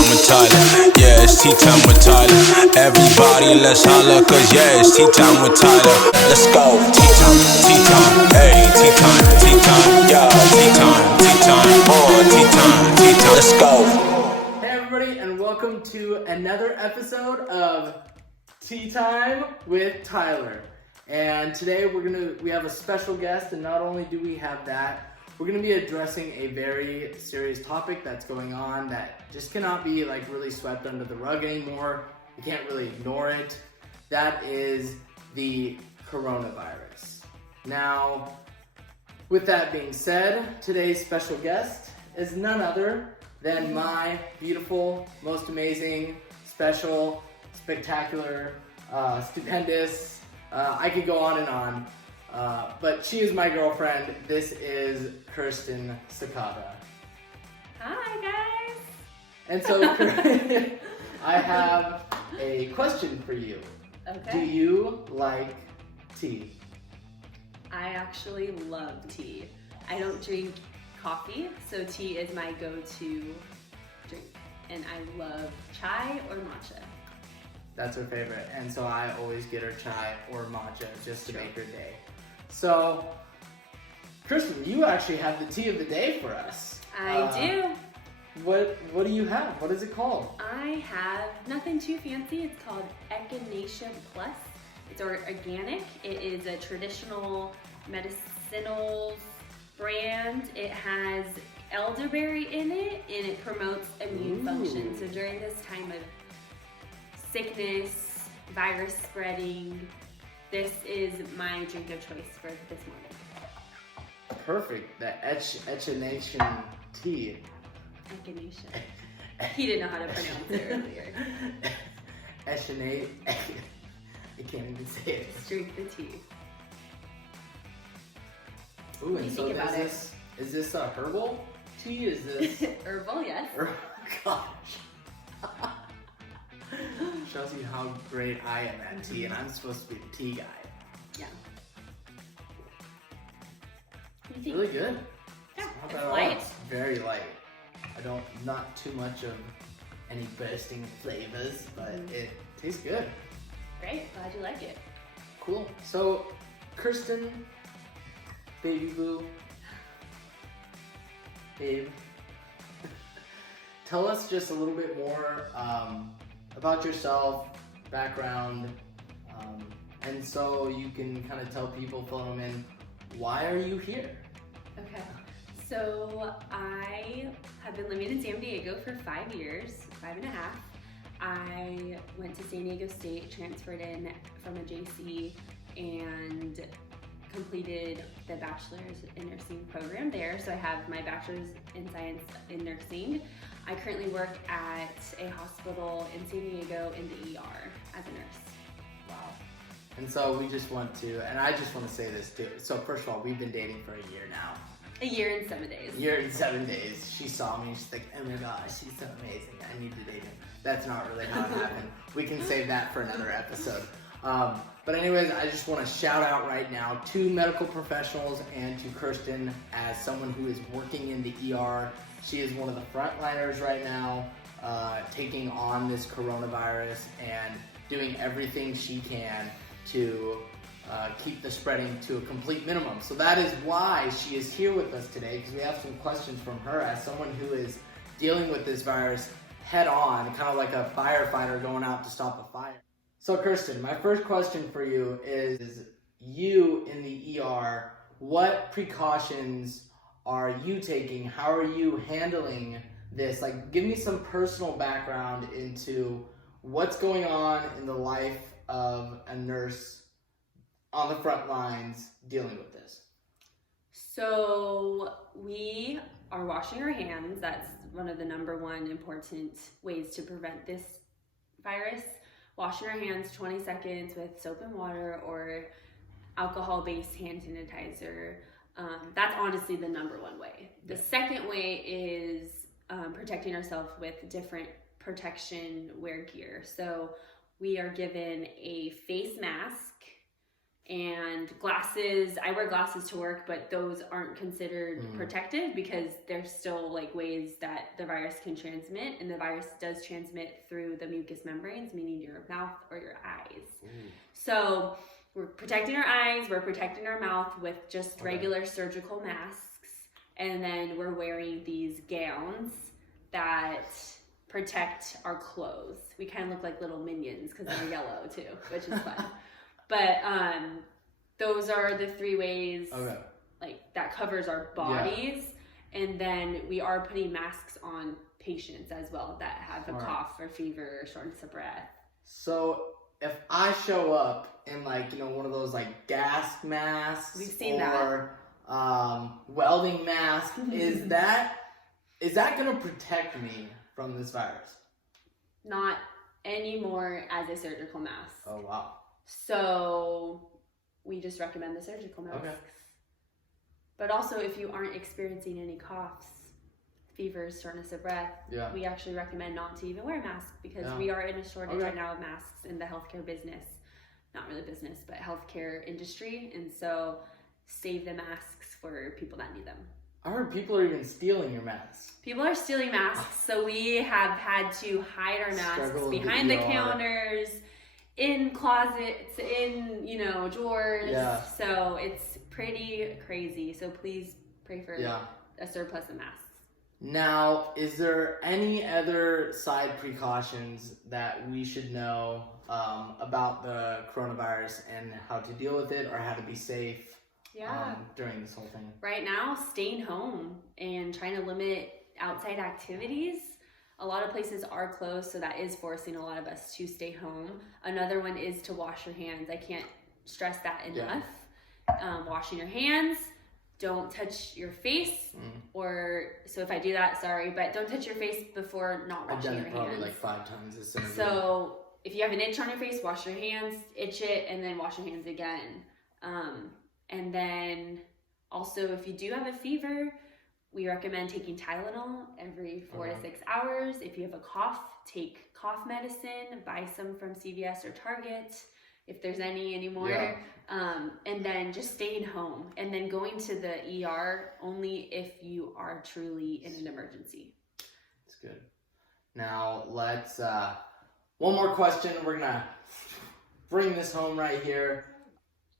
time with Tyler. Yeah, it's tea time with Tyler. Everybody, let's holla, cause yeah, it's tea time with Tyler. Let's go. Tea time, hey, tea time, yeah, tea time, oh, tea time, let's go. Hey everybody, and welcome to another episode of Tea Time with Tyler. And today we have a special guest, and not only do we have that, we're gonna be addressing a very serious topic that's going on that just cannot be really swept under the rug anymore. You can't really ignore it. That is the coronavirus. Now, with that being said, today's special guest is none other than my beautiful, most amazing, special, spectacular, stupendous, I could go on and on. But she is my girlfriend. This is Kirsten Sakata. Hi, guys. And so, I have a question for you. Okay. Do you like tea? I actually love tea. I don't drink coffee, so tea is my go-to drink. And I love chai or matcha. That's her favorite. And so I always get her chai or matcha just to make her day. So, Kristen, you actually have the tea of the day for us. I do. What do you have? What is it called? I have nothing too fancy. It's called Echinacea Plus. It's organic. It is a traditional medicinal brand. It has elderberry in it, and it promotes immune function. So during this time of sickness, virus spreading, this is my drink of choice for this morning. Perfect. The Echinacea tea. Echinacea. He didn't know how to pronounce it earlier. Echinacea. I can't even say it. Let's drink the tea. Ooh, and so is this a herbal tea? Is this herbal? Yes. Gosh. Shows you how great I am at tea, and I'm supposed to be the tea guy. Yeah. It's really good. Yeah, It's it's light. It's very light. Not too much of any bursting flavors, but it tastes good. Great, glad you like it. Cool. So, Kirsten, baby boo, babe, tell us just a little bit more about yourself, background, and so you can kind of tell people, fill them in, why are you here? Okay, so I have been living in San Diego for 5 years, 5.5. I went to San Diego State, transferred in from a JC, and completed the bachelor's in nursing program there. So I have my bachelor's in science in nursing. I currently work at a hospital in San Diego in the ER as a nurse. Wow. And so we just want to, and I just want to say this too. So first of all, we've been dating for a year now. A year and 7 days. A year and 7 days. She saw me, she's like, oh my gosh, she's so amazing. I need to date him. That's not really how it happened. We can save that for another episode. But anyways, I just want to shout out right now to medical professionals and to Kirsten as someone who is working in the ER. She is one of the frontliners right now, taking on this coronavirus and doing everything she can to keep the spreading to a complete minimum. So that is why she is here with us today, because we have some questions from her as someone who is dealing with this virus head on, kind of like a firefighter going out to stop a fire. So Kirsten, my first question for you is, you in the ER, what precautions are you taking? How are you handling this? Give me some personal background into what's going on in the life of a nurse on the front lines dealing with this. So we are washing our hands. That's one of the number one important ways to prevent this virus. Washing our hands 20 seconds with soap and water or alcohol-based hand sanitizer. That's honestly the number one way. The second way is protecting ourselves with different protection wear gear. So we are given a face mask And glasses, I wear glasses to work, but those aren't considered protective because there's still like ways that the virus can transmit, and the virus does transmit through the mucous membranes, meaning your mouth or your eyes. So we're protecting our eyes, we're protecting our mouth with just regular surgical masks, and then we're wearing these gowns that protect our clothes. We kind of look like little minions because they're yellow too, which is fun. But those are the 3 ways like that covers our bodies. And then we are putting masks on patients as well that have a cough or fever or shortness of breath. So if I show up in like, one of those like gas masks, we've seen welding mask, is that going to protect me from this virus? Not anymore as a surgical mask. Oh, wow. So we just recommend the surgical masks. Okay. But also if you aren't experiencing any coughs, fevers, shortness of breath, we actually recommend not to even wear a mask because we are in a shortage right now of masks in the healthcare business. Not really business, but healthcare industry. And so save the masks for people that need them. I heard people are even stealing your masks. People are stealing masks, so we have had to hide our masks behind the counters, in closets, in, drawers. Yeah. So it's pretty crazy. So please pray for a surplus of masks. Now, is there any other side precautions that we should know about the coronavirus and how to deal with it or how to be safe during this whole thing? Right now, staying home and trying to limit outside activities. A lot of places are closed, so that is forcing a lot of us to stay home. Another one is to wash your hands. I can't stress that enough. Washing your hands. Don't touch your face, so if I do that, sorry, but don't touch your face before not washing your hands. I've done it probably like 5 times this interview. So if you have an itch on your face, wash your hands, itch it, and then wash your hands again. And then also if you do have a fever, we recommend taking Tylenol every 4 to 6 hours. If you have a cough, take cough medicine, buy some from CVS or Target, if there's any anymore. And then just staying home and then going to the ER only if you are truly in an emergency. That's good. Now let's, one more question. We're gonna bring this home right here.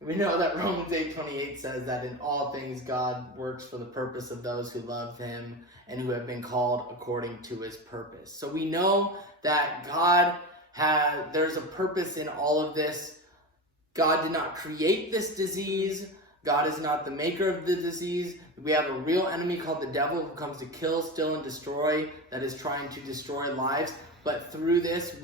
We know that Romans 8:28 says that in all things God works for the purpose of those who love him and who have been called according to his purpose. So we know that there's a purpose in all of this. God did not create this disease. God is not the maker of the disease. We have a real enemy called the devil who comes to kill, steal, and destroy, that is trying to destroy lives. But through this,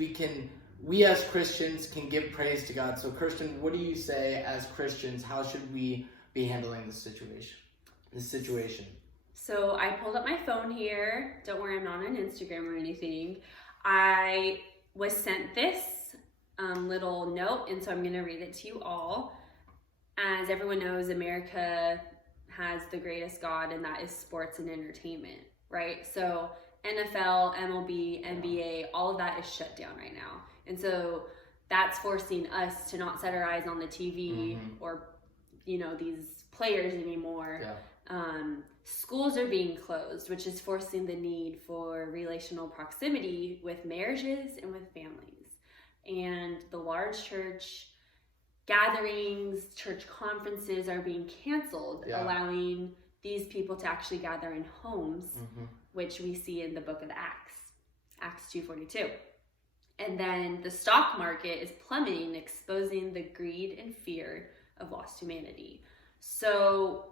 we as Christians can give praise to God. So Kirsten, what do you say as Christians? How should we be handling this situation? So I pulled up my phone here. Don't worry, I'm not on Instagram or anything. I was sent this little note, and so I'm going to read it to you all. As everyone knows, America has the greatest God, and that is sports and entertainment, right? So NFL, MLB, NBA, all of that is shut down right now. And so that's forcing us to not set our eyes on the TV or, these players anymore. Schools are being closed, which is forcing the need for relational proximity with marriages and with families. And the large church gatherings, church conferences are being canceled, allowing these people to actually gather in homes, which we see in the book of Acts 2:42. And then the stock market is plummeting, exposing the greed and fear of lost humanity. So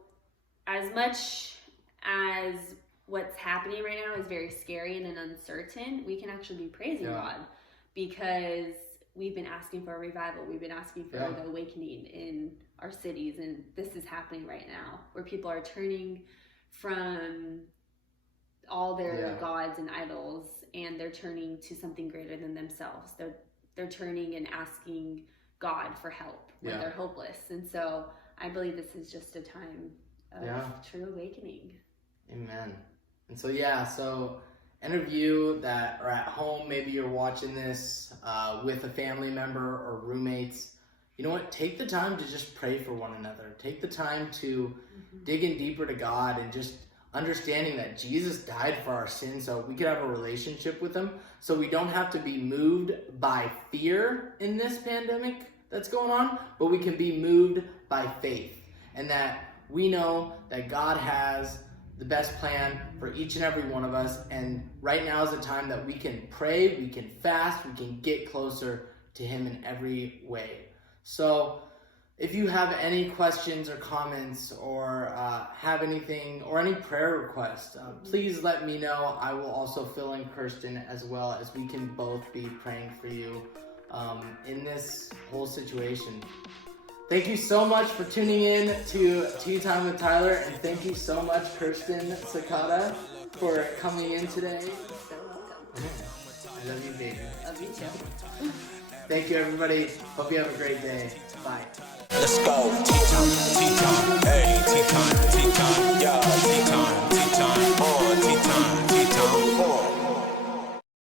as much as what's happening right now is very scary and uncertain, we can actually be praising God because we've been asking for a revival. We've been asking for the awakening in our cities, and this is happening right now where people are turning from all their gods and idols, and they're turning to something greater than themselves. They're turning and asking God for help when they're hopeless. And so I believe this is just a time of true awakening. Amen. And so any of you that are at home, maybe you're watching this with a family member or roommates, you know what? Take the time to just pray for one another. Take the time to dig in deeper to God and just understanding that Jesus died for our sins so we could have a relationship with him, so we don't have to be moved by fear in this pandemic that's going on, but we can be moved by faith, and that we know that God has the best plan for each and every one of us, and right now is the time that we can pray, we can fast, we can get closer to him in every way. So if you have any questions or comments or have anything or any prayer requests, please let me know. I will also fill in Kirsten as well, as we can both be praying for you in this whole situation. Thank you so much for tuning in to Tea Time with Tyler, and thank you so much, Kirsten Sakata, for coming in today. So welcome. I love you, baby. Love you too. Thank you, everybody. Hope you have a great day. Bye. Let's go. Tea time, hey, tea time, tea